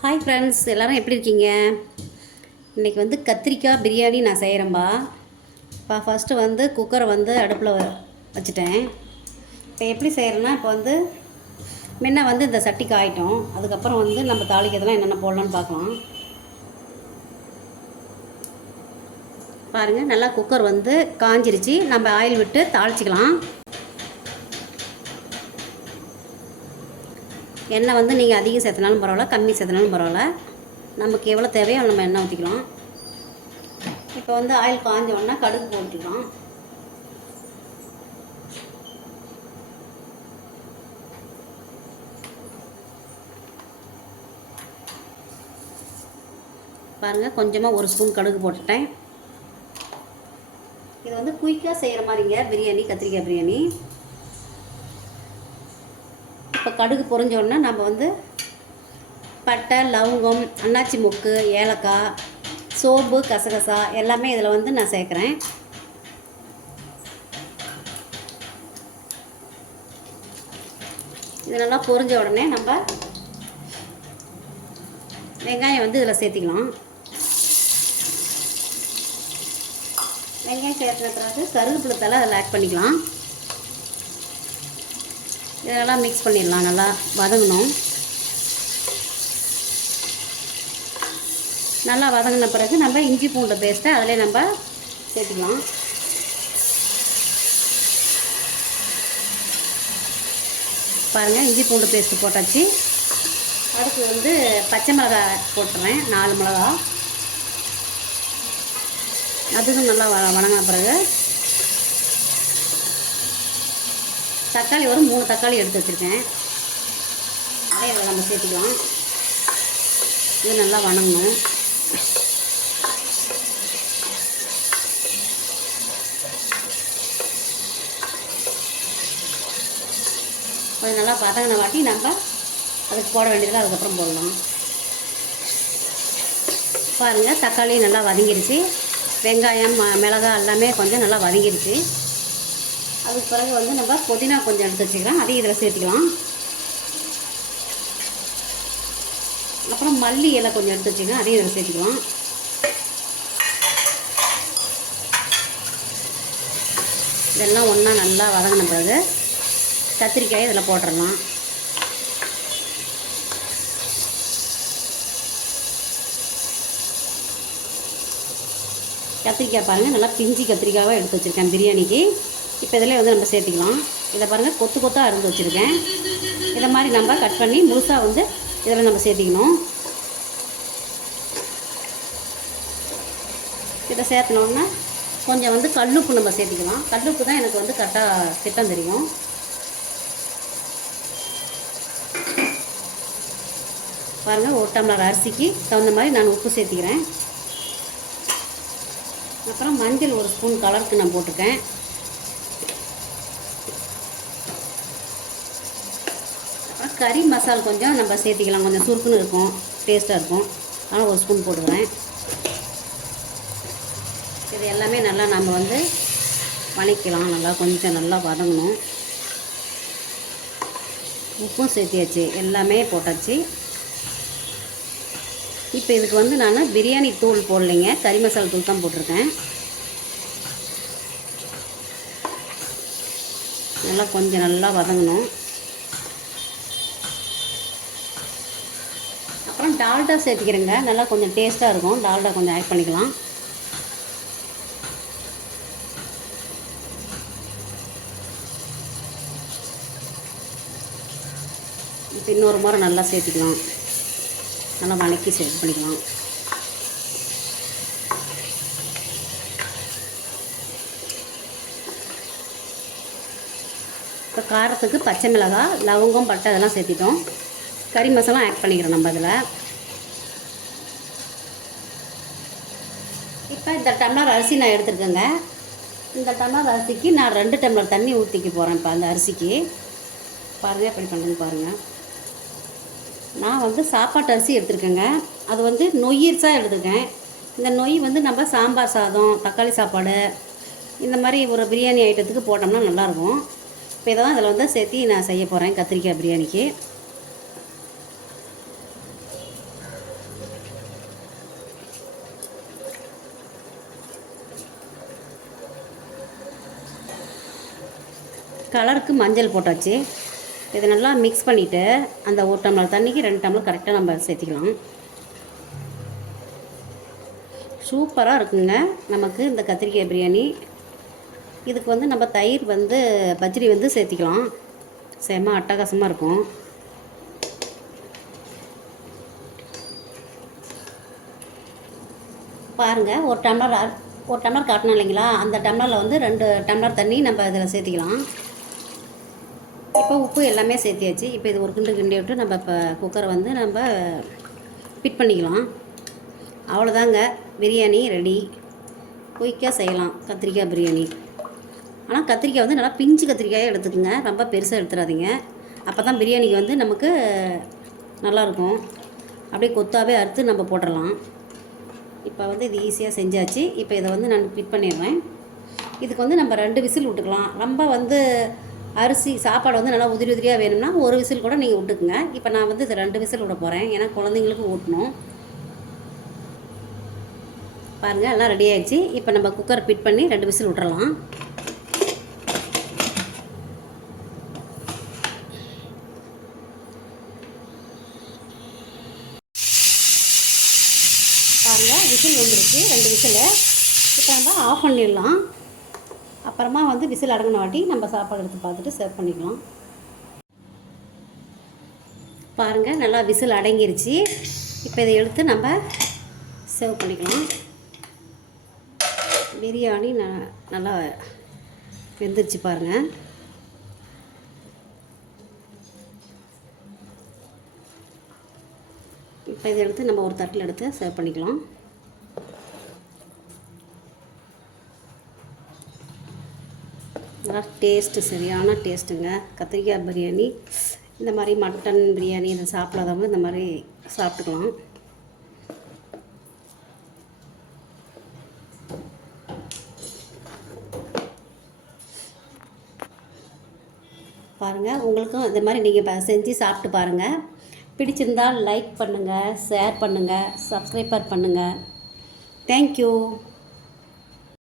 Hi friends, எல்லோரும் எப்படி இருக்கீங்க? இன்றைக்கி வந்து கத்திரிக்காய் பிரியாணி நான் செய்கிறேன்பா. இப்போ ஃபஸ்ட்டு வந்து குக்கரை வந்து அடுப்பில் வச்சுட்டேன். இப்போ எப்படி செய்கிறேன்னா, இப்போ வந்து முன்ன வந்து இந்த சட்டி காயிட்டோம். அதுக்கப்புறம் வந்து நம்ம தாளிக்கிறதுலாம் என்னென்ன போடலான்னு பார்க்கலாம். பாருங்கள், நல்லா குக்கர் வந்து காஞ்சிருச்சு. நம்ம ஆயில் விட்டு தாளிச்சிக்கலாம். எண்ணெய் வந்து நீங்கள் அதிகம் சேர்த்துனாலும் பரவாயில்ல, கம்மி சேர்த்துனாலும் பரவாயில்ல. நமக்கு எவ்வளோ தேவையோ நம்ம எண்ணெய் ஊற்றிக்கலாம். இப்போ வந்து ஆயில் காஞ்ச உடனே கடுகு போட்டுக்கலாம். பாருங்கள், கொஞ்சமாக ஒரு ஸ்பூன் கடுகு போட்டுட்டேன். இது வந்து குயிக்காக செய்கிற மாதிரிங்க பிரியாணி, கத்திரிக்காய் பிரியாணி. இப்போ கடுகு பொரிஞ்ச உடனே நம்ம வந்து பட்டை, லவங்கம், அன்னாச்சி மொக்கு, ஏலக்காய், சோம்பு, கசகசா எல்லாமே இதில் வந்து நான் சேர்க்குறேன். இது நல்லா பொரிஞ்ச உடனே நம்ம வெங்காயம் வந்து இதில் சேர்த்திக்கலாம். வெங்காயம் சேர்த்துன பிறகு கருவேப்பிலை தழை அதில் ஆட் பண்ணிக்கலாம். இதெல்லாம் மிக்ஸ் பண்ணிடலாம். நல்லா வதங்கணும். நல்லா வதங்கின பிறகு நம்ம இஞ்சி பூண்டு பேஸ்ட்டை அதில் நம்ம சேர்த்துக்கலாம். பாருங்கள், இஞ்சி பூண்டு பேஸ்ட்டு போட்டாச்சு. அடுத்து வந்து பச்சை மிளகாய் போட்டுறேன், 4 மிளகா. அதுவும் நல்லா வதங்கின பிறகு தக்காளி ஒரு 3 தக்காளி எடுத்து வச்சுருக்கேன். அதே இதில் நம்ம சேர்த்துக்கலாம். இது நல்லா வணங்கணும். கொஞ்சம் நல்லா வதங்கின வாட்டி நம்ம அதுக்கு போட வேண்டியதில் அதுக்கப்புறம் போடலாம். பாருங்கள், தக்காளி நல்லா வதங்கிருச்சு. வெங்காயம், மிளகாய் எல்லாமே கொஞ்சம் நல்லா வதங்கிருச்சு. அதுக்கு பிறகு வந்து நம்ம புதினா கொஞ்சம் எடுத்து வச்சுக்கலாம். அதையும் இதில் சேர்த்துக்கலாம். அப்புறம் மல்லி இலை கொஞ்சம் எடுத்து வச்சுக்கலாம். அதையும் இதில் சேர்த்துக்கலாம். இதெல்லாம் ஒன்றா நல்லா வதங்கின பிறகு கத்திரிக்காயை இதில் போட்டுடலாம். கத்திரிக்காய் பாருங்கள், நல்லா பிஞ்சு கத்திரிக்காயாக எடுத்து வச்சுருக்கேன் பிரியாணிக்கு. இப்போ இதில் வந்து நம்ம சேர்த்திக்கலாம். இதை பாருங்கள், கொத்து கொத்தாக அறுந்து வச்சுருக்கேன். இதை மாதிரி நம்ம கட் பண்ணி முழுசாக வந்து இதில் நம்ம சேர்த்திக்கணும். இதை சேர்த்தினோன்னா கொஞ்சம் வந்து கல்லுப்பு நம்ம சேர்த்திக்கலாம். கல்லுப்பு தான் எனக்கு வந்து கரெக்டாக திட்டம் தெரியும். பாருங்கள், 1 டம்ளர் அரிசிக்கு தகுந்த மாதிரி நான் உப்பு சேர்த்திக்கிறேன். அப்புறம் மஞ்சள் 1 ஸ்பூன் கலருக்கு நான் போட்டிருக்கேன். அப்புறம் கறி மசால் கொஞ்சம் நம்ம சேர்த்திக்கலாம். கொஞ்சம் சுருக்குன்னு இருக்கும், டேஸ்ட்டாக இருக்கும். அதனால் 1 ஸ்பூன் போட்டுக்கிறேன். இது எல்லாமே நல்லா நம்ம வந்து வதக்கிக்கலாம். நல்லா கொஞ்சம் நல்லா வதங்கணும். உப்பும் சேர்த்தியாச்சு, எல்லாமே போட்டாச்சு. இப்போ இதுக்கு வந்து நான் பிரியாணி தூள் போடலைங்க, கறி மசாலா தூள் தான் போட்டிருக்கேன். நல்லா கொஞ்சம் நல்லா வதங்கணும். அப்புறம் டால்டா சேர்த்துக்கிறேங்க. நல்லா கொஞ்சம் டேஸ்ட்டாக இருக்கும். டால்டா கொஞ்சம் ஆட் பண்ணிக்கலாம். இப்போ இன்னொரு முறை நல்லா சேர்த்துக்கலாம். நல்லா வதக்கி சேர்த்து பண்ணிக்கலாம். இப்போ காரத்துக்கு பச்சை மிளகாய், லவங்கம், பட்டை இதெல்லாம் சேர்த்திட்டோம். கறி மசாலா ஆட் பண்ணிக்கிறோம் நம்ம அதில். இப்போ இந்த டம்ளர் அரிசி நான் எடுத்துருக்கேங்க. இந்த டம்ளர் அரிசிக்கு நான் 2 டம்ளர் தண்ணி ஊற்றிக்க போகிறேன். இப்போ அந்த அரிசிக்கு பாருங்கள் எப்படி பண்ணுறேன்னு பாருங்கள். நான் வந்து சாப்பாட்டு அரிசி எடுத்துருக்கேங்க. அது வந்து நொய்யரிசாக எடுத்துருக்கேன். இந்த நொய் வந்து நம்ம சாம்பார் சாதம், தக்காளி சாப்பாடு இந்த மாதிரி ஒரு பிரியாணி ஐட்டத்துக்கு போட்டோம்னா நல்லாயிருக்கும். இப்போ இதை தான் இதில் வந்து சேர்த்து நான் செய்ய போகிறேன் கத்திரிக்காய் பிரியாணிக்கு. கலருக்கு மஞ்சள் போட்டாச்சு. இதை நல்லா மிக்ஸ் பண்ணிவிட்டு அந்த 1 டம்ளர் தண்ணிக்கு 2 டம்ளர் கரெக்டாக நம்ம சேர்த்திக்கலாம். சூப்பராக இருக்குங்க நமக்கு இந்த கத்திரிக்காய் பிரியாணி. இதுக்கு வந்து நம்ம தயிர் வந்து பச்சடி வந்து சேர்த்திக்கலாம். செம்ம அட்டகாசமாக இருக்கும். பாருங்கள், ஒரு டம்ளர் காட்டணும் இல்லைங்களா, அந்த டம்ளரில் வந்து 2 டம்ளர் தண்ணி நம்ம இதில் சேர்த்திக்கலாம். இப்போ உப்பு எல்லாமே சேர்த்தியாச்சு. இப்போ இது ஒரு கிண்டி விட்டு நம்ம இப்போ குக்கரை வந்து நம்ம ஃபிட் பண்ணிக்கலாம். அவ்வளோதாங்க, பிரியாணி ரெடி. குயிக்காக செய்யலாம் கத்திரிக்காய் பிரியாணி. ஆனால் கத்திரிக்காய் வந்து நல்லா பிஞ்சு கத்திரிக்காயை எடுத்துக்கோங்க, ரொம்ப பெருசாக எடுத்துடாதீங்க. அப்போ தான் பிரியாணிக்கு வந்து நமக்கு நல்லாயிருக்கும். அப்படியே கொத்தாவே அறுத்து நம்ம போட்டுடலாம். இப்போ வந்து இது ஈஸியாக செஞ்சாச்சு. இப்போ இதை வந்து நான் ஃபிட் பண்ணிடுறேன். இதுக்கு வந்து நம்ம 2 விசில் விட்டுக்கலாம். ரொம்ப வந்து அரிசி சாப்பாடு வந்து நல்லா உதிரியாக வேணும்னா 1 விசில் கூட நீங்கள் விட்டுக்குங்க. இப்போ நான் வந்து இது 2 விசில் விட போகிறேன், ஏன்னா குழந்தைங்களுக்கு ஊட்டணும். பாருங்கள், எல்லாம் ரெடி ஆகிடுச்சு. இப்போ நம்ம குக்கர் ஃபிட் பண்ணி 2 விசில் விட்டுறலாம். பாருங்கள், விசில் வந்துருச்சு, 2 விசில். இப்போ நம்ம ஆஃப் பண்ணிடலாம். அப்புறமா வந்து விசில் அடங்கின வாட்டி நம்ம சாப்பாடு எடுத்து பார்த்துட்டு சர்வ் பண்ணிக்கலாம். பாருங்கள், நல்லா விசில் அடங்கிருச்சு. இப்போ இதை எடுத்து நம்ம சர்வ் பண்ணிக்கலாம். பிரியாணி நல்லா வெந்துருச்சு பாருங்கள். இப்போ இதை எடுத்து நம்ம ஒரு தட்டில் எடுத்து சர்வ் பண்ணிக்கலாம். நல்லா டேஸ்ட்டு, சரியான டேஸ்ட்டுங்க கத்திரிக்காய் பிரியாணி. இந்த மாதிரி மட்டன் பிரியாணி இதை சாப்பிடாதவங்க இந்த மாதிரி சாப்பிட்டுக்கலாம். பாருங்கள், உங்களுக்கும் இந்த மாதிரி நீங்கள் செஞ்சு சாப்பிட்டு பாருங்கள். பிடிச்சிருந்தால் லைக் பண்ணுங்கள், ஷேர் பண்ணுங்கள், சப்ஸ்கிரைபர் பண்ணுங்கள். தேங்க்யூ.